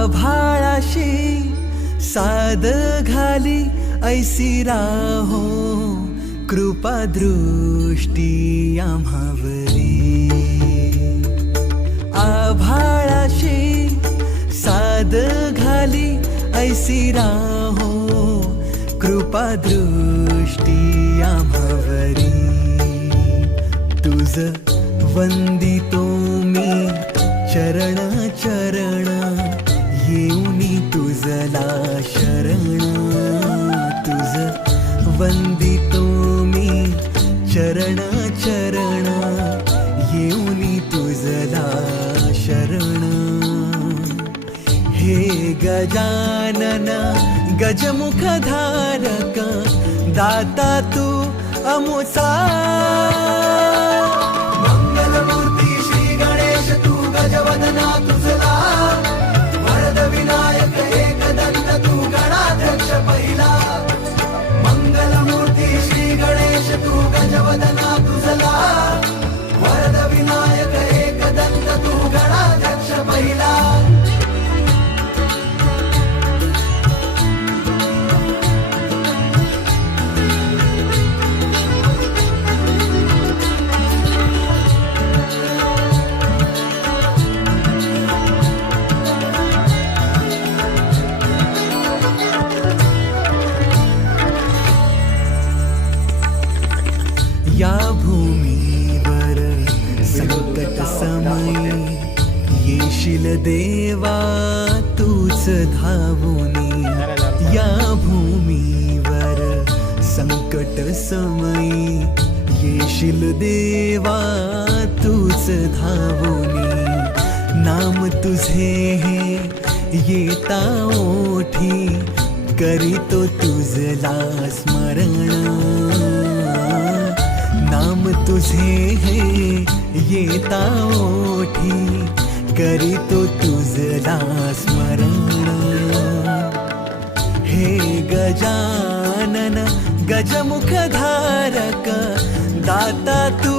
आभाळाशी साद घाली ऐसी राहो कृपा दृष्टी आम्हावरी. आभाळाशी साद घाली ऐसी राहो कृपा दृष्टी आम्हावरी. तुझ वंदितो मी चरण चरण येऊनी तुझला शरण. तुझ वंदितो मी चरण चरण. येऊनी तुझला शरण. हे गजानन गजमुख धारक दाता तू अमुसा. या भूमीवर संकट समयी येशील देवा तूच धावून या. भूमीवर संकट समयी येशील देवा तूच धावून नाम तुझे हे येता ओठी करीतो तुझला स्मरण. तुझे हे येता ओठी करीतो तुझला स्मरण. हे गजानन गजमुख धारक दाता तू